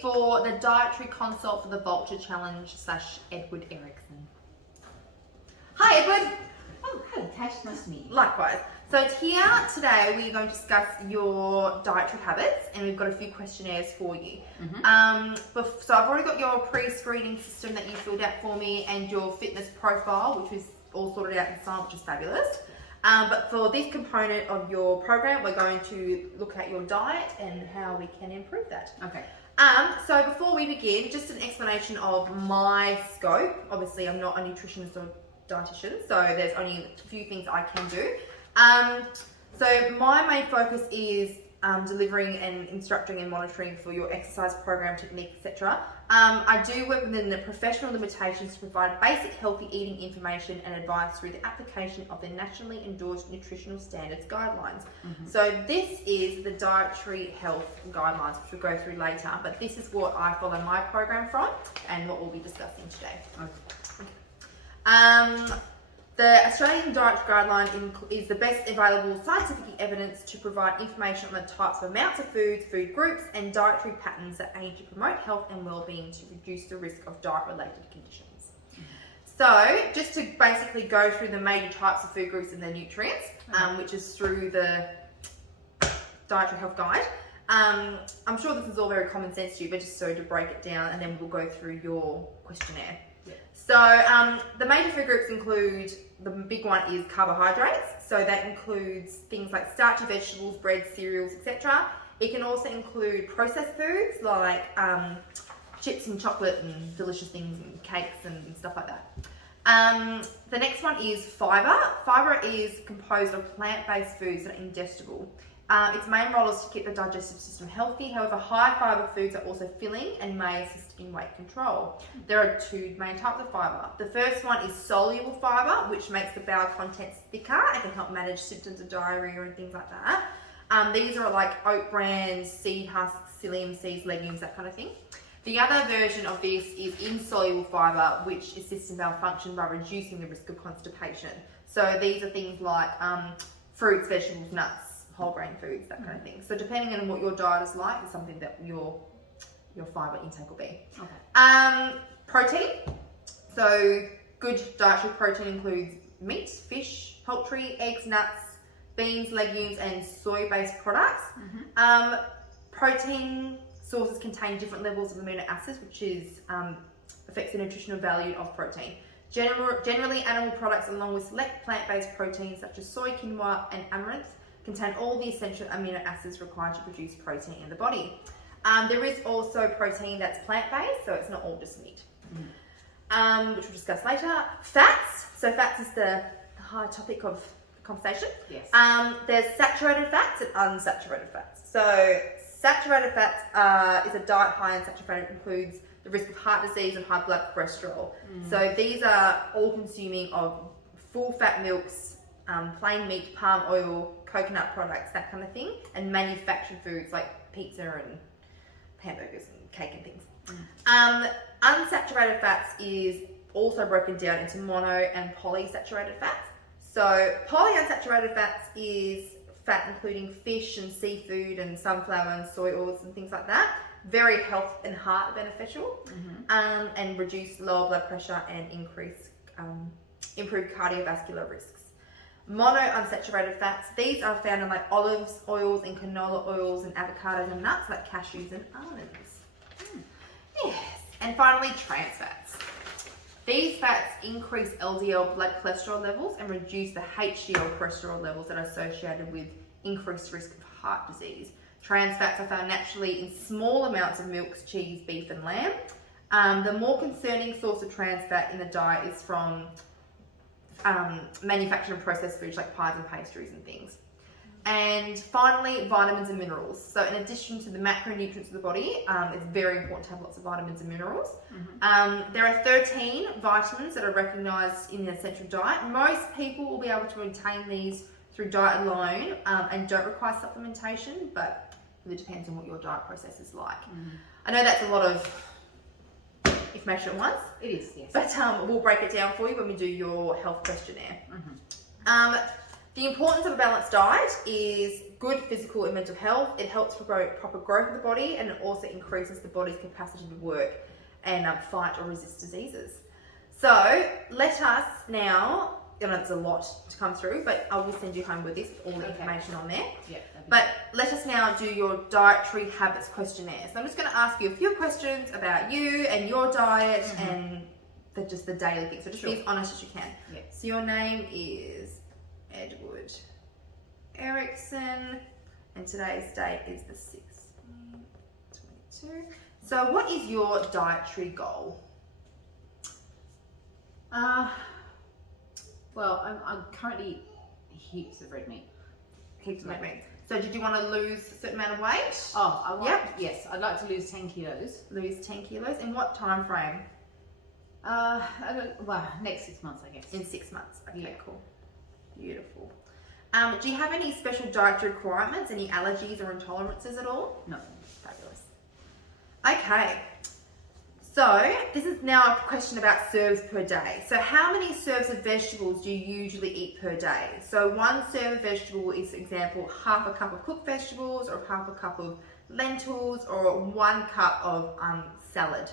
for the dietary consult for the Vulture Challenge / Edward Erickson. Hi, Edward. Oh, hello, Tash. Nice to meet you. Likewise. So here today we're going to discuss your dietary habits, and we've got a few questionnaires for you. So I've already got your pre-screening system that you filled out for me, and your fitness profile, which was all sorted out in Sign, which is fabulous. But for this component of your program, we're going to look at your diet and how we can improve that. Okay. So before we begin, just an explanation of my scope. Obviously, I'm not a nutritionist or dietitian, so there's only a few things I can do. So my main focus is delivering and instructing and monitoring for your exercise program, technique, etc. I do work within the professional limitations to provide basic healthy eating information and advice through the application of the nationally endorsed nutritional standards guidelines. So this is the dietary health guidelines, which we'll go through later, but this is what I follow my program from and what we'll be discussing today. The Australian Dietary Guideline is the best available scientific evidence to provide information on the types of amounts of foods, food groups, and dietary patterns that aim to promote health and well-being to reduce the risk of diet-related conditions. So, just to basically go through the major types of food groups and their nutrients, which is through the Dietary Health Guide. I'm sure this is all very common sense to you, but just so to break it down, and then we'll go through your questionnaire. So the major food groups include, the big one is carbohydrates. So that includes things like starchy vegetables, bread, cereals, etc. It can also include processed foods like chips and chocolate and delicious things and cakes and stuff like that. The next one is fibre. Fibre is composed of plant-based foods that are ingestible. Its main role is to keep the digestive system healthy. However, high fibre foods are also filling and may assist in weight control. There are two main types of fibre. The first one is soluble fibre, which makes the bowel contents thicker and can help manage symptoms of diarrhea and things like that. These are like oat bran, seed husks, psyllium seeds, legumes, that kind of thing. The other version of this is insoluble fibre, which assists in bowel function by reducing the risk of constipation. So these are things like fruits, vegetables, nuts, whole grain foods, that kind of thing. So depending on what your diet is like, is something that your fibre intake will be. Okay. Protein. So good dietary protein includes meat, fish, poultry, eggs, nuts, beans, legumes, and soy-based products. Protein sources contain different levels of amino acids, which affects the nutritional value of protein. Generally, animal products along with select plant-based proteins such as soy, quinoa, and amaranth contain all the essential amino acids required to produce protein in the body. There is also protein that's plant-based, so it's not all just meat, which we'll discuss later. Fats. So fats is the high topic of the conversation. Yes. There's saturated fats and unsaturated fats. So saturated fats is a diet high in saturated fat. It includes the risk of heart disease and high blood cholesterol. So these are all consuming of full fat milks, plain meat, palm oil, coconut products, that kind of thing, and manufactured foods like pizza and hamburgers and cake and things. Unsaturated fats is also broken down into mono and polysaturated fats. So polyunsaturated fats is fat including fish and seafood and sunflower and soy oils and things like that. Very health and heart beneficial, and reduce lower blood pressure and improve cardiovascular risks. Monounsaturated fats, these are found in like olives, oils, and canola oils, and avocados and nuts like cashews and almonds. Yes. And finally, trans fats. These fats increase LDL blood cholesterol levels and reduce the HDL cholesterol levels that are associated with increased risk of heart disease. Trans fats are found naturally in small amounts of milks, cheese, beef, and lamb. The more concerning source of trans fat in the diet is from manufactured and processed foods like pies and pastries and things. And finally, vitamins and minerals. So in addition to the macronutrients of the body, it's very important to have lots of vitamins and minerals. There are 13 vitamins that are recognised in the essential diet. Most people will be able to obtain these through diet alone and don't require supplementation, but it really depends on what your diet process is like. I know that's a lot of information at once. It is, yes. But we'll break it down for you when we do your health questionnaire. The importance of a balanced diet is good physical and mental health. It helps promote proper growth of the body, and it also increases the body's capacity to work and fight or resist diseases. So let us now, I know there's a lot to come through, but I will send you home with this, all the information on there. Yeah. But let us now do your dietary habits questionnaire. So I'm just going to ask you a few questions about you and your diet and just the daily things. So just be as honest as you can. Yeah. So your name is Edward Erickson, and today's date is the 6th, 22. So what is your dietary goal? Well, I'm currently heaps of red meat. Heaps of red meat. So did you want to lose a certain amount of weight? Oh, I want. Yep. Yes, I'd like to lose 10 kilos. Lose 10 kilos. In what time frame? Well, next 6 months, I guess. In 6 months. Okay, Yeah. cool. Beautiful. Do you have any special dietary requirements, any allergies or intolerances at all? No. Fabulous. Okay. So this is now a question about serves per day. So how many serves of vegetables do you usually eat per day? So one serve of vegetable is, for example, half a cup of cooked vegetables, or half a cup of lentils, or 1 cup of salad.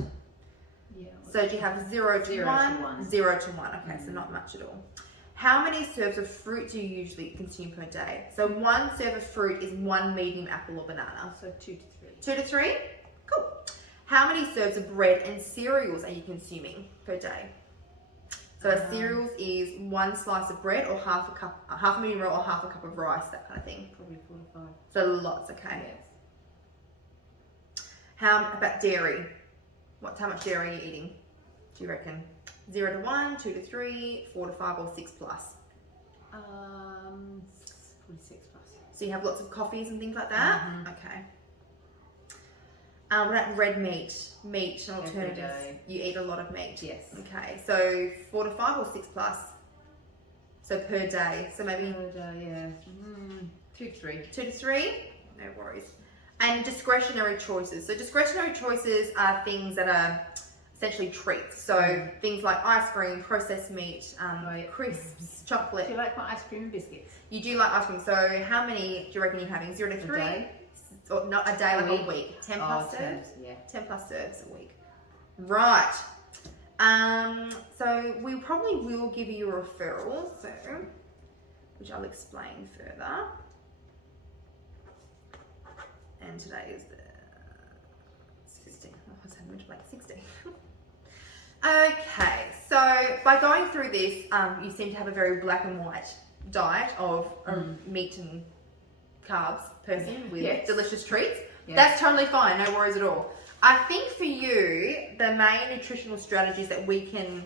Yeah. So do you have 0 to 1? 0 to 1. Okay, so not much at all. How many serves of fruit do you usually consume per day? So one serve of fruit is 1 medium apple or banana. So 2 to 3. 2 to 3? Cool. How many serves of bread and cereals are you consuming per day? So a cereals is 1 slice of bread, or half a medium roll, or half a cup of rice, that kind of thing. Probably 4 to 5. So lots, okay. Yes. How about dairy? How much dairy are you eating, do you reckon? 0 to 1, 2 to 3, 4 to 5, or 6 plus? Probably 6 plus. So you have lots of coffees and things like that? Okay. What about red meat? Meat and alternatives. day. You eat a lot of meat? Yes. Okay, so 4 to 5 or 6 plus? So per day. So maybe 2 to 3. 2 to 3? No worries. And discretionary choices. So discretionary choices are things that are essentially treats. So things like ice cream, processed meat, crisps, chocolate. Do you like my ice cream and biscuits? You do like ice cream. So how many do you reckon you're having? 0 to 3? A day? Or not a day, like a week. 10 plus serves? Yeah. 10 plus serves a week. Right. So we probably will give you a referral, which I'll explain further. And today is the 16th. Oh, I was having to make 16. Okay, so by going through this, you seem to have a very black and white diet of meat and carbs person with delicious treats. Yeah. That's totally fine, no worries at all. I think for you, the main nutritional strategies that we can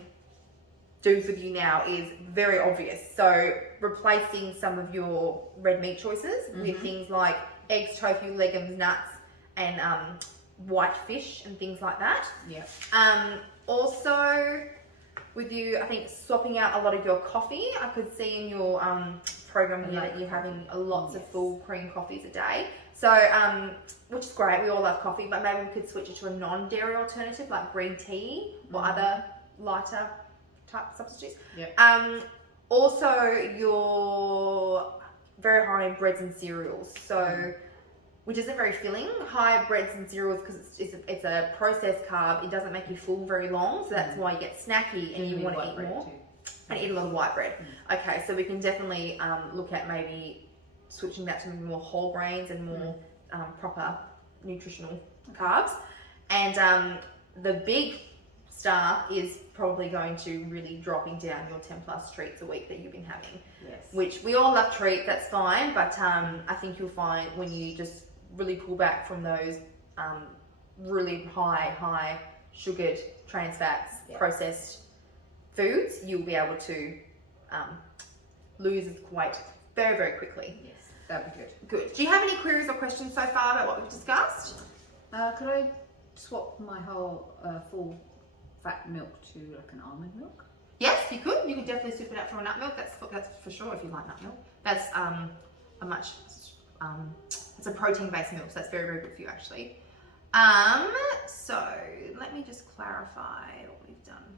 do with you now is very obvious. So replacing some of your red meat choices with things like eggs, tofu, legumes, nuts, and white fish and things like that. Yeah. Also, with you, I think swapping out a lot of your coffee. I could see in your program here that you're having lots of full cream coffees a day. So, which is great. We all love coffee, but maybe we could switch it to a non-dairy alternative like green tea or other lighter type substitutes. Yeah. Also, you're very high in breads and cereals, so which isn't very filling. High breads and cereals because it's a processed carb. It doesn't make you full very long, so that's why you get snacky and you want to eat more. And eat a lot of white bread. Okay, so we can definitely look at maybe switching that to more whole grains and more proper nutritional carbs. And the big star is probably going to really dropping down your 10 plus treats a week that you've been having. Yes. Which we all love treats, that's fine, but I think you'll find when you just really pull back from those really high sugared, trans fats, processed foods, you'll be able to lose weight very, very quickly. Yes, that'd be good. Good. Do you have any queries or questions so far about what we've discussed? Could I swap my whole full fat milk to like an almond milk? Yes, you could. You could definitely swap it out for a nut milk. That's for sure if you like nut milk. That's it's a protein-based milk, so that's very, very good for you actually. So let me just clarify what we've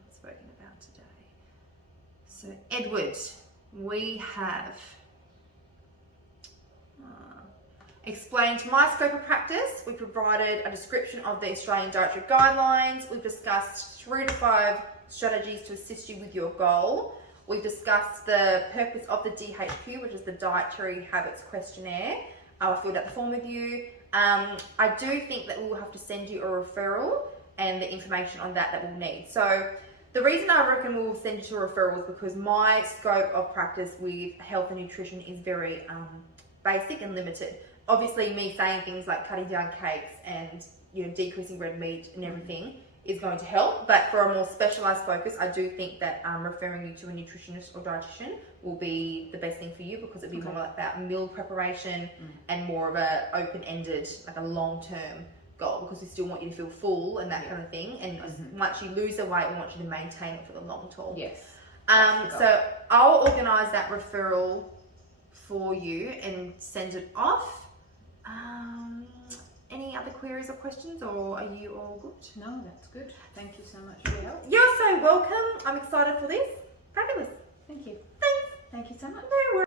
spoken about today. So Edward, we have explained my scope of practice. We provided a description of the Australian Dietary Guidelines. We've discussed 3 to 5 strategies to assist you with your goal. We've discussed the purpose of the DHQ, which is the Dietary Habits Questionnaire. I filled out the form with you. I do think that we will have to send you a referral and the information on that we'll need. So the reason I reckon we'll send you to a referral is because my scope of practice with health and nutrition is very basic and limited. Obviously, me saying things like cutting down cakes and decreasing red meat and everything is going to help. But for a more specialised focus, I do think that referring you to a nutritionist or dietitian will be the best thing for you, because it'll be more like about meal preparation and more of a open-ended, like a long-term goal, because we still want you to feel full and that kind of thing. And once you lose the weight, we want you to maintain it for the long haul. Yes. So I'll organise that referral for you and send it off. Any other queries or questions, or are you all good? No, that's good. Thank you so much for your help. You're so welcome. I'm excited for this. Fabulous. Thank you. Thanks. Thank you so much.